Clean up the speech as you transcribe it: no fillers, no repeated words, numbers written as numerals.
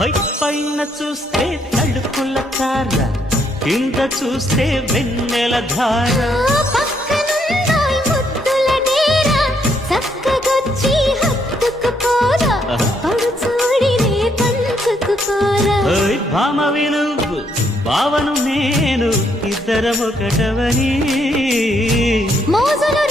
పైన చూస్తే తడుకుల తార, కింద చూస్తే వెన్నెల ధార. భామవి నువ్వు భావను నేను ఇద్దరమొకటవని మోజులు